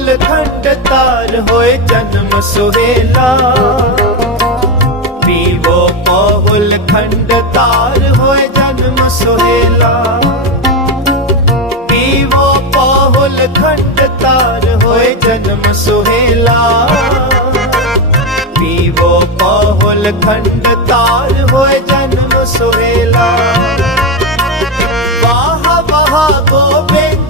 ਕੋਲ ਖੰਡ ਤਾਰ ਹੋਏ ਜਨਮ ਸੁਹੇਲਾ। ਪੀਵੋ ਪਹੁਲ ਖੰਡ ਤਾਰ ਹੋਏ ਜਨਮ ਸੁਹੇਲਾ। ਪੀਵੋ ਪਹੁਲ ਖੰਡ ਤਾਰ ਹੋਏ ਜਨਮ ਸੁਹੇਲਾ। ਪੀਵੋ ਪਹੁਲ ਖੰਡ ਤਾਰ ਹੋਏ ਜਨਮ ਸੁਹੇਲਾ। ਵਾਹ ਵਾਹ ਗੋਬਿੰਦ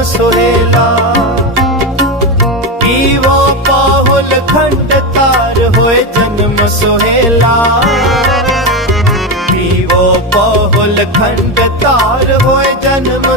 ਜਨਮ ਸੁਹੇਲਾ ਪੀਵੋ ਪਾਹੁਲ ਖੰਡ ਤਾਰ ਹੋਏ ਜਨਮ ਸੁਹੇਲਾ ਪੀਵੋ ਪਾਹੁਲ ਖੰਡ ਤਾਰ ਹੋਏ ਜਨਮ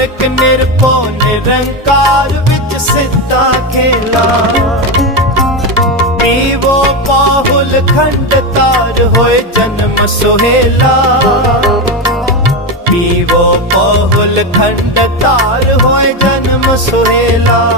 ਨਾਨਕ ਨਿਰਭਉ ਨਿਰੰਕਾਰ ਵਿੱਚ ਸਿੱਧਾ ਖੇਲਾ। ਪੀਵੋ ਪਾਹੁਲ ਖੰਡ ਤਾਰ ਹੋਏ ਜਨਮ ਸੁਹੇਲਾ। ਪੀਵੋ ਪਾਹੁਲ ਖੰਡ ਤਾਰ ਹੋਏ ਜਨਮ ਸੁਹੇਲਾ।